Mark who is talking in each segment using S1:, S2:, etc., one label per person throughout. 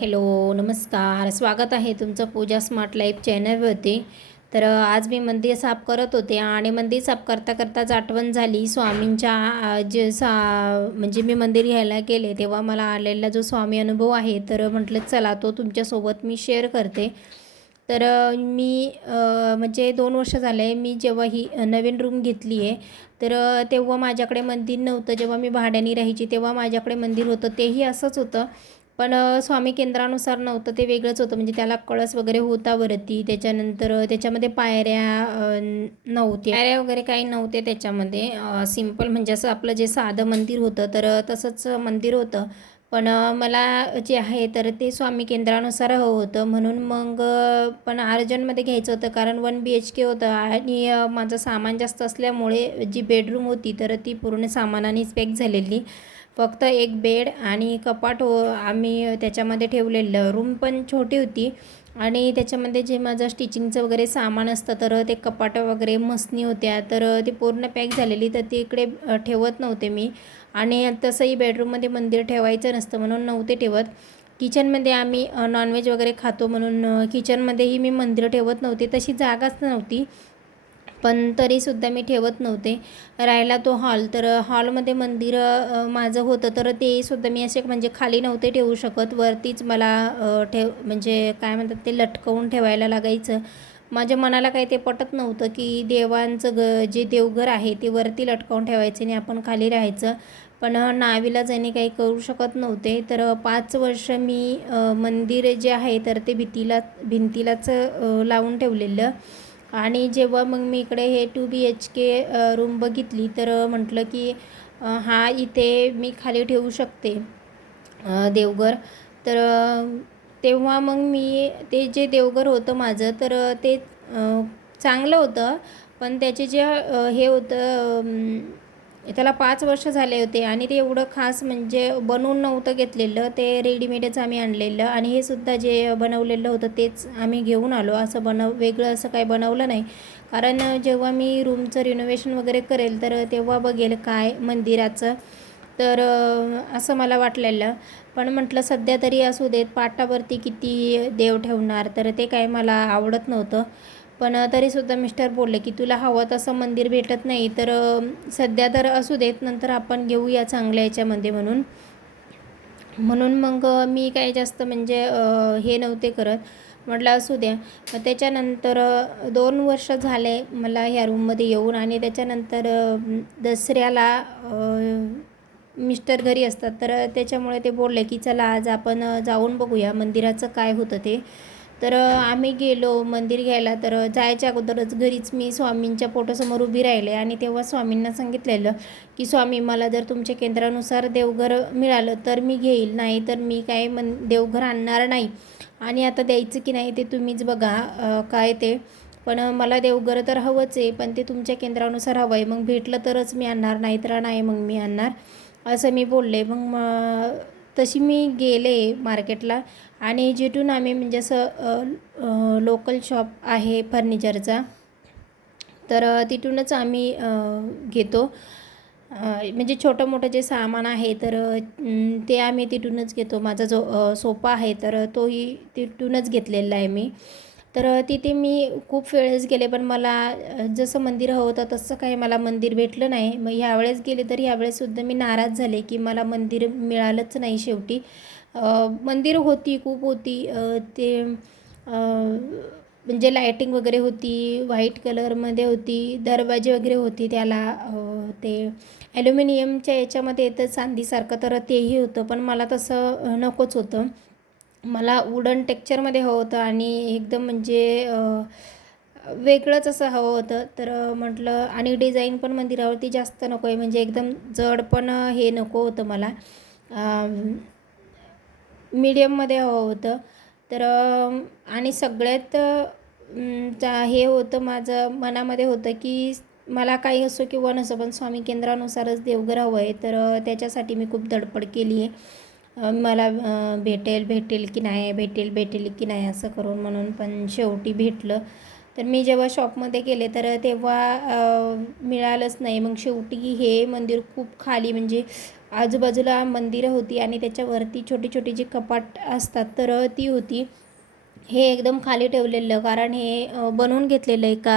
S1: Hello नमस्कार. स्वागत आहे तुमचं पूजा स्मार्ट लाईफ चॅनलवरती तर आज मी मंदिर साफ करत होते आणि मंदिर साफ करता करताच आठवण झाली. स्वामींच्या जे सा म्हणजे मी मंदिर घ्यायला गेले तेव्हा मला आलेला जो स्वामी अनुभव आहे तर म्हटलं चला तो तुमच्यासोबत मी शेअर करते. तर मी म्हणजे दोन वर्ष झाले मी जेव्हा ही नवीन रूम घेतली आहे तर तेव्हा माझ्याकडे मंदिर नव्हतं. जेव्हा मी भाड्याने राहायची तेव्हा माझ्याकडे मंदिर होतं. तेही असंच होतं. पण स्वामी केंद्रानुसार नव्हतं ते वेगळंच होतं. म्हणजे त्याला कळस वगैरे होता वरती. त्याच्यानंतर त्याच्यामध्ये पायऱ्या नव्हत्या. पायऱ्या वगैरे काही नव्हते त्याच्यामध्ये. सिंपल म्हणजे असं आपलं जे साधं मंदिर होतं तर तसंच मंदिर होतं. पण मला जे आहे तर ते स्वामी केंद्रानुसार हवं होतं. म्हणून मग पण अर्जंटमध्ये घ्यायचं होतं. कारण वन बी एच के होतं. आणि माझं सामान जास्त असल्यामुळे जी बेडरूम होती तर ती पूर्ण सामानानेच पॅक झालेली. फक्त एक बेड आणि कपाट हो आम्ही त्याच्यामध्ये ठेवलेलं. रूम पण छोटी होती आणि त्याच्यामध्ये जे माझं स्टिचिंगचं वगैरे सामान असतं तर ते कपाट वगैरे मसनी होत्या. तर ती पूर्ण पॅक झालेली तर ती इकडे ठेवत नव्हते मी. आणि तसंही बेडरूममध्ये मंदिर ठेवायचं नसतं म्हणून नव्हते ठेवत. किचनमध्ये आम्ही नॉनव्हेज वगैरे खातो म्हणून किचनमध्येही मी मंदिर ठेवत नव्हते. तशी जागाच नव्हती. पण तरीसुद्धा मी ठेवत नव्हते. राहिला तो हॉल तर हॉलमध्ये मंदिर माझं होतं तर तेसुद्धा मी असे म्हणजे खाली नव्हते ठेवू शकत. वरतीच मला ठेव म्हणजे काय म्हणतात ते लटकवून ठेवायला लागायचं. माझ्या मनाला काही ते पटत नव्हतं की देवांचं ग जे देवघर आहे ते वरती लटकावून ठेवायचे आणि आपण खाली राहायचं. पण नावीला जाणे काही करू शकत नव्हते. तर पाच वर्ष मी मंदिर जे आहे तर ते भिंतीला भिंतीलाच लावून ठेवलेलं. आणि जेव्हा मग मी इकडे हे two B H K room बघितली तर म्हटलं की हा इथे मी खाली ठेवू शकते देवघर. तर तेव्हा मग मी ते जे देवघर होतं माझं तर ते चांगलं होतं. पण त्याचे जे हे होतं त्याला पाच वर्ष झाले होते आणि ते एवढं खास म्हणजे बनवून नव्हतं घेतलेलं. ते रेडीमेडच आम्ही आणलेलं आणि हे सुद्धा जे बनवलेलं होतं तेच आम्ही घेऊन आलो. असं बनव वेगळं असं काही बनवलं नाही. कारण जेव्हा मी रूमचं रिनोव्हेशन वगैरे करेल तर तेव्हा बघेल काय मंदिराचं. तर असं मला वाटलेलं. पण म्हटलं सध्या तरी असू देत पाटावरती किती देव ठेवणार? तर ते काय मला आवडत नव्हतं. पण तरीसुद्धा मिस्टर बोलले की तुला हवं तसं मंदिर भेटत नाही तर सध्या तर असू देत नंतर आपण घेऊया चांगल्या याच्यामध्ये म्हणून. म्हणून मग मी काही जास्त म्हणजे हे नव्हते करत. म्हटलं असू द्या. मग त्याच्यानंतर दोन वर्ष झाले मला ह्या रूममध्ये येऊन आणि त्याच्यानंतर दसऱ्याला मिस्टर घरी असतात. तर त्याच्यामुळे ते बोलले की चला आज आपण जाऊन बघूया मंदिराचं काय होतं ते. तर आम्ही गेलो मंदिर घ्यायला. तर जायच्या अगोदरच घरीच मी स्वामींच्या फोटोसमोर उभी राहिले आणि तेव्हा स्वामींना सांगितलेलं की स्वामी मला जर तुमच्या केंद्रानुसार देवघर मिळालं तर मी घेईल. नाही तर मी काय मन देवघर आणणार नाही. आणि आता द्यायचं की नाही ते तुम्हीच बघा काय ते. पण मला देवघर तर हवंच आहे पण ते तुमच्या केंद्रानुसार हवं आहे मग भेटलं तरच मी आणणार नाही तर नाही मग मी आणणार. असं मी बोलले. मग तशी मी गेले मार्केटला. आणि जिथून आम्ही म्हणजे असं लोकल शॉप आहे फर्निचरचा तर तिथूनच आम्ही घेतो. म्हणजे छोटं मोठं जे सामान आहे तर ते आम्ही तिथूनच घेतो. माझा जो सोपा सोफा आहे तर तोही तिथूनच घेतलेला आहे मी. तर तिथे मी खूप वेळेस गेले पण मला जसं मंदिर हवं होतं तसं काही मला मंदिर भेटलं नाही. मग ह्यावेळेस गेले तर ह्यावेळेससुद्धा मी नाराज झाले की मला मंदिर मिळालंच नाही शेवटी. मंदिर होती खूप होती. ते म्हणजे लायटिंग वगैरे होती व्हाईट कलरमध्ये होती दरवाजे वगैरे होती त्याला ते ॲल्युमिनियमच्या याच्यामध्ये येतं चांदीसारखं तर तेही होतं पण मला तसं नकोच होतं. मला वुडन टेक्चरमध्ये हवं होतं आणि एकदम म्हणजे वेगळंच असं हवं होतं. तर म्हटलं आणि डिझाईन पण मंदिरावरती जास्त नको आहे. म्हणजे एकदम जड पण हे नको होतं मला. मीडियममध्ये हवं होतं. तर आणि सगळ्यात चा हे होतं माझं मनामध्ये होतं की मला काही असो किंवा नसो पण स्वामी केंद्रानुसारच देवघर हवं आहे. तर त्याच्यासाठी मी खूप धडपड केली आहे. मला भेटेल भेटेल की नाही भेटेल भेटेल की नाही असं करून म्हणून पण शेवटी भेटलं. तर मी जेव्हा शॉपमध्ये गेले तर तेव्हा मिळालंच नाही. मग शेवटी हे मंदिर खूप खाली म्हणजे आजूबाजूला मंदिरं होती आणि त्याच्यावरती छोटी छोटी जी कपाट असतात तर ती होती. हे एकदम खाली ठेवलेलं कारण हे बनवून घेतलेलं एका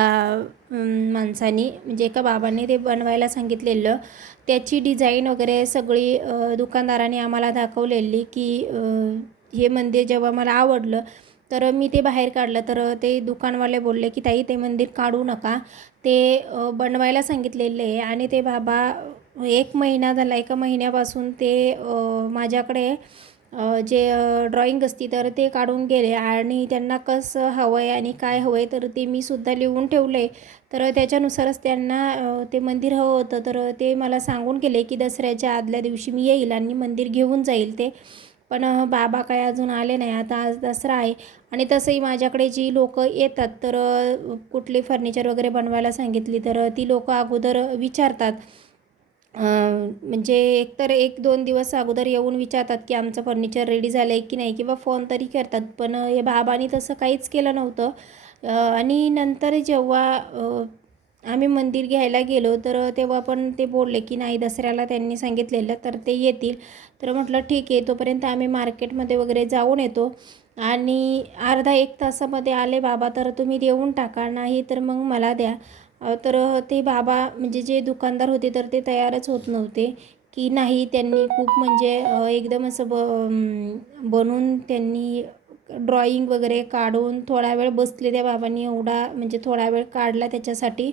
S1: माणसानी म्हणजे एका बाबांनी ते बनवायला सांगितलेलं. त्याची डिझाईन वगैरे सगळी दुकानदाराने आम्हाला दाखवलेली की हे मंदिर जेव्हा मला आवडलं तर मी ते बाहेर काढलं. तर ते दुकानवाले बोलले की ताई ते मंदिर काढू नका. ते बनवायला सांगितलेले आहे आणि ते बाबा एक महिना झाला एका महिन्यापासून ते माझ्याकडे जे ड्रॉइंग असती तर ते काढून गेले. आणि त्यांना कसं हवं आहे आणि काय हवं आहे तर ते मी सुद्धा लिहून ठेवलं. आहे तर त्याच्यानुसारच त्यांना ते मंदिर हवं होतं. तर ते मला सांगून गेले की दसऱ्याच्या आदल्या दिवशी मी येईल आणि मंदिर घेऊन जाईल ते. पण बाबा काय अजून आले नाही. आता आज दसरा आहे. आणि तसंही माझ्याकडे जी लोक येतात तर कुठले कुठली फर्निचर वगैरे बनवायला सांगितली तर ती लोक अगोदर विचारतात. म्हणजे एकतर एक दोन दिवस अगोदर येऊन विचारतात की आमचं फर्निचर रेडी झालं आहे की नाही किंवा फोन तरी करतात. पण हे बाबांनी तसं काहीच केलं नव्हतं. आणि नंतर जेव्हा आम्ही मंदिर घ्यायला गेलो तर तेव्हा पण ते बोलले की नाही दसऱ्याला त्यांनी सांगितलेलं तर ते येतील. तर म्हटलं ठीक आहे. तोपर्यंत आम्ही मार्केटमध्ये वगैरे जाऊन येतो. आणि अर्धा एक तासामध्ये आले बाबा तर तुम्ही देऊन टाका नाही तर मग मला द्या. तर ते बाबा म्हणजे जे दुकानदार होते तर ते तयारच होत नव्हते. की नाही त्यांनी खूप म्हणजे एकदम असं ब बनून बनवून त्यांनी ड्रॉइंग वगैरे काढून थोडा वेळ बसले त्या बाबांनी. एवढा म्हणजे थोडा वेळ काढला त्याच्यासाठी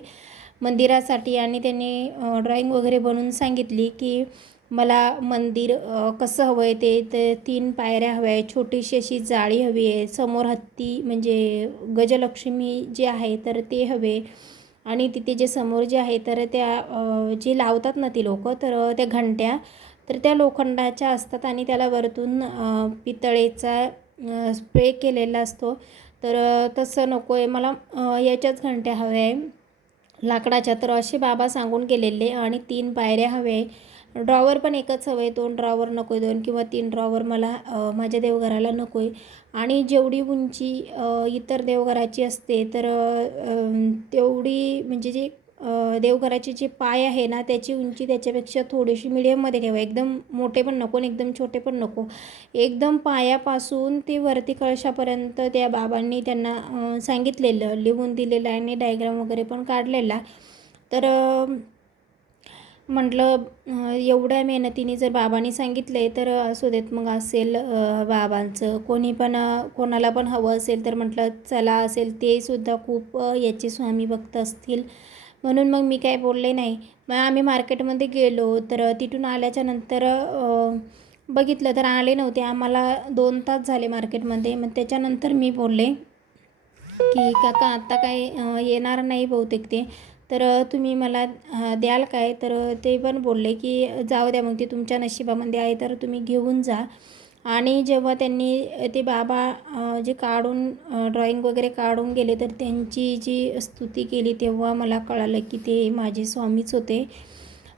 S1: मंदिरासाठी. आणि त्यांनी ड्रॉइंग वगैरे बनवून सांगितली की मला मंदिर कसं हवं आहे ते ते तीन पायऱ्या हव्या आहे छोटीशी अशी जाळी हवी आहे समोर हत्ती म्हणजे गजलक्ष्मी जे आहे तर ते हवे. आणि तिथे जे समोर जे आहे तर त्या जे लावतात ना ती लोक तर त्या घंट्या तर त्या लोखंडाच्या असतात आणि त्याला वरतून पितळेचा स्प्रे केलेला असतो. तर तसं नको आहे. मला याच्याच घंट्या हव्या आहे. लाकडाच्या. तर असे बाबा सांगून गेलेले आणि तीन पायऱ्या हव्या आहे. ड्रॉवर पण एकच हवं आहे दोन ड्रॉवर नको आहे दोन किंवा तीन ड्रॉवर मला माझ्या देवघराला नको आहे आणि जेवढी उंची इतर देवघराची असते तर तेवढी म्हणजे जी देवघराचे देवघराची जी पाय आहे ना त्याची उंची त्याच्यापेक्षा थोडीशी मिडियममध्ये ठेवा. एकदम मोठे पण नको आणि एकदम छोटे पण नको. एकदम पायापासून ते वरती कळशापर्यंत त्या बाबांनी त्यांना सांगितलेलं लिहून दिलेलं आहे आणि डायग्राम वगैरे पण काढलेला. तर म्हटलं एवढ्या मेहनतीने जर बाबांनी सांगितलं आहे तर असू देत मग असेल बाबांचं. कोणी पण कोणाला पण हवं असेल तर म्हटलं चला असेल ते सुद्धा खूप याचे स्वामी भक्त असतील. म्हणून मग मी काय बोलले नाही. मग आम्ही मार्केटमध्ये गेलो तर तिथून आल्याच्यानंतर बघितलं तर आले नव्हते. आम्हाला दोन तास झाले मार्केटमध्ये. मग त्याच्यानंतर मी बोलले की काका आत्ता काय येणार नाही बहुतेक ते. तर तुम्ही मला द्याल काय? तर ते पण बोलले की जाऊ द्या मग ते तुमच्या नशिबामध्ये आहे तर तुम्ही घेऊन जा. आणि जेव्हा त्यांनी ते बाबा जे काढून ड्रॉइंग वगैरे काढून गेले तर त्यांची जी स्तुती केली तेव्हा मला कळालं की ते माझे स्वामीच होते.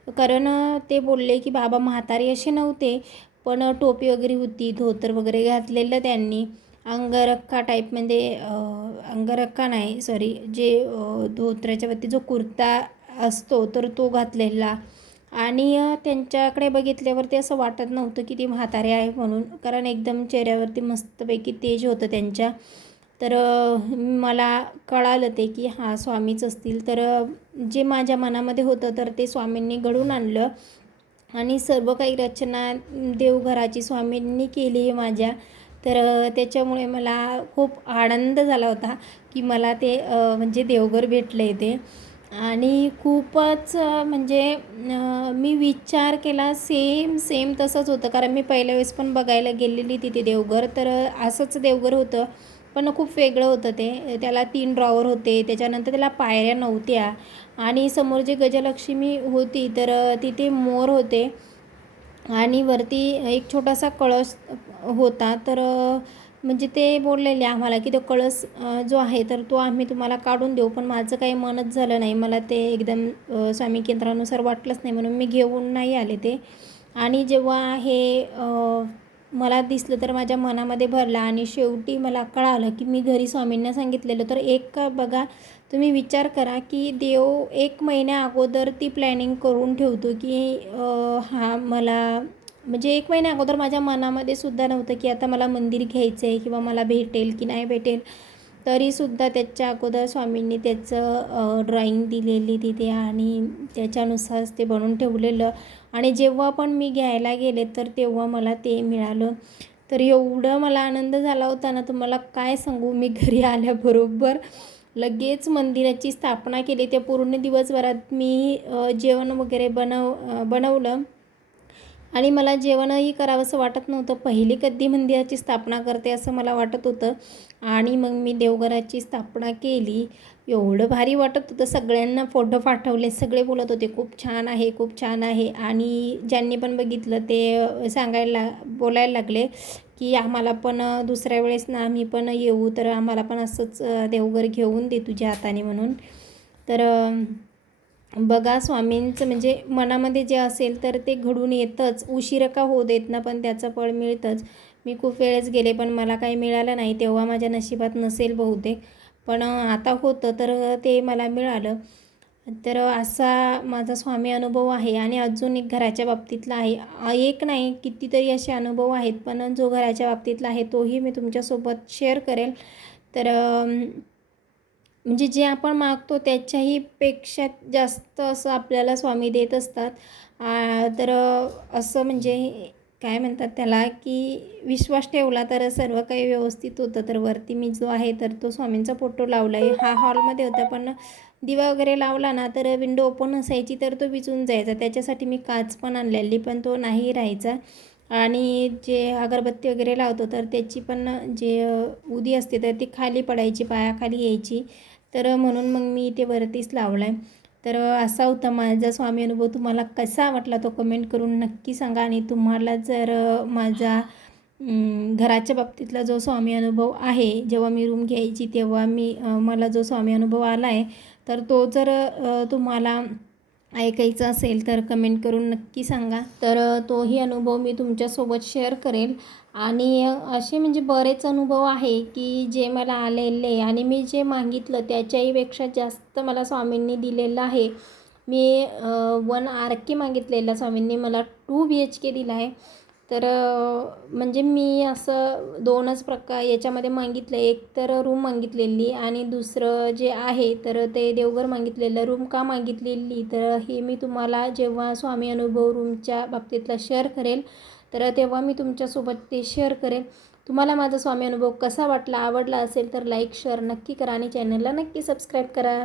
S1: कारण ते बोलले की बाबा म्हातारे असे नव्हते पण टोपी वगैरे होती धोतर वगैरे घातलेलं त्यांनी. अंगरक्का टाईपमध्ये अंगरक्का नाही सॉरी जे धोत्र्याच्यावरती धोत्राच्यावरती जो कुर्ता असतो तर तो घातलेला. आणि त्यांच्याकडे बघितल्यावरती असं वाटत नव्हतं की ते म्हातारे आहे म्हणून कारण एकदम चेहऱ्यावरती मस्तपैकी तेज होतं त्यांच्या. तर मला कळालं ते की हा स्वामीच असतील. तर जे माझ्या मनामध्ये होतं तर ते स्वामींनी घडून आणलं. आणि सर्व काही रचना देवघराची स्वामींनी केली आहे माझ्या. तर त्याच्यामुळे मला खूप आनंद झाला होता की मला ते म्हणजे देवघर भेटलं आहे ते. आणि खूपच म्हणजे मी विचार केला सेम सेम तसंच होतं. कारण मी पहिल्या वेळेस पण बघायला गेलेली तिथे देवघर. तर असंच देवघर होतं पण खूप वेगळं होतं ते. त्याला तीन ड्रॉवर होते त्याच्यानंतर त्याला पायऱ्या नव्हत्या. आणि समोर जे गजलक्ष्मी होती तर तिथे मोर होते. आणि वरती एक छोटासा कळस होता तर म्हणजे ते बोललेले आम्हाला की तो कळस जो आहे तर तो आम्ही तुम्हाला काढून देऊ पण माझं काही मनच झालं नाही. मला ते एकदम स्वामी केंद्रानुसार वाटलंच नाही म्हणून मी घेऊन नाही आले ते. आणि जेव्हा हे मला दिसलं तर माझ्या मनामध्ये भरला आणि शेवटी मला कळालं की मी घरी स्वामींना सांगितलेलं तर एक का बघा तुम्ही विचार करा की देव एक महिन्या अगोदर ती प्लॅनिंग करून ठेवतो की हा मला म्हणजे एक महिन्या अगोदर माझ्या मनामध्ये सुद्धा नव्हतं की आता मला मंदिर घ्यायचं आहे किंवा मला भेटेल की नाही भेटेल. तरीसुद्धा त्याच्या अगोदर स्वामींनी त्याचं ड्रॉइंग दिलेली तिथे आणि त्याच्यानुसारच ते बनवून ठेवलेलं. आणि जेव्हा पण मी घ्यायला गेले तर तेव्हा मला ते मिळालं. तर एवढं मला आनंद झाला होता ना तुम्हाला काय सांगू? मी घरी आल्याबरोबर लगेच मंदिराची स्थापना केली. त्या पूर्ण दिवसभरात मी जेवण वगैरे बनव बनवलं. आणि मला जेवणही करावंसं वाटत नव्हतं. पहिली कधी मंदिराची स्थापना करते असं मला वाटत होतं. आणि मग मी देवघराची स्थापना केली. एवढं भारी वाटत होतं. सगळ्यांना फोटो पाठवले. सगळे बोलत होते खूप छान आहे खूप छान आहे. आणि ज्यांनी पण बघितलं ते सांगायला बोलायला लागले की आम्हाला पण दुसऱ्या वेळेस ना आम्ही पण येऊ. तर आम्हाला पण असंच देवघर घेऊन दे तुझ्या हाताने म्हणून. तर बघा स्वामींचं म्हणजे मनामध्ये जे असेल तर ते घडून येतंच. उशीर का होऊ देत ना पण त्याचं फळ मिळतंच. मी खूप वेळेस गेले पण मला काही मिळालं नाही. तेव्हा माझ्या नशिबात नसेल बहुतेक. पण आता होतं तर ते मला मिळालं. तर असा माझा स्वामी अनुभव आहे. आणि अजून एक घराच्या बाबतीतला आहे. एक नाही कितीतरी असे अनुभव आहेत. पण जो घराच्या बाबतीतला आहे तोही मी तुमच्यासोबत शेअर करेल. तर म्हणजे जे आपण मागतो त्याच्याही पेक्षा जास्त असं आपल्याला स्वामी देत असतात. तर असं म्हणजे काय म्हणतात त्याला की विश्वास ठेवला तर सर्व काही व्यवस्थित होतं. तर वरती मी जो आहे तर तो स्वामींचा फोटो लावला आहे हा हॉलमध्ये होता पण दिवा वगैरे लावला ना तर विंडो ओपन असायची तर तो विचून जायचा. त्याच्यासाठी मी काच पण आणलेली पण तो नाही राहायचा. आणि जे अगरबत्ती वगैरे लावतो तर त्याची पण जे उदी असते तर ती खाली पडायची पायाखाली यायची. तर म्हणून मग मी इथे वरतीच लावला आहे तर असा होता माझा स्वामी अनुभव. तुम्हाला कसा वाटला तो कमेंट करून नक्की सांगा आणि तुम्हाला जर माझा घराच्या बाबतीतला जो स्वामी अनुभव आहे जेव्हा मी रूम घ्यायची तेव्हा मी मला जो स्वामी अनुभव आला आहे तर तो जर तुम्हाला ऐकायचं असेल तर कमेंट करून नक्की सांगा. तर तोही अनुभव मी तुमच्यासोबत शेअर करेल. आणि असे म्हणजे बरेच अनुभव आहे की जे मला आलेले आणि मी जे मागितलं त्याच्याहीपेक्षा जास्त मला स्वामींनी दिलेलं आहे. मी वन आर के मागितलेला स्वामींनी मला टू बी एच के दिला आहे. तर म्हणजे मी असं दोनच प्रकार याच्यामध्ये मागितलं. एक तर रूम मागितलेली आणि दुसरं जे आहे तर ते देवघर मागितलेलं. रूम का मागितलेली? तर हे मी तुम्हाला जेव्हा स्वामी अनुभव रूमच्या बाबतीतला शेअर करेल तर तेव्हा मी तुमच्यासोबत ते शेअर करेल. तुम्हाला माझा स्वामी अनुभव कसा वाटला आवडला असेल तर लाईक शेअर नक्की करा आणि चॅनलला नक्की सबस्क्राईब करा.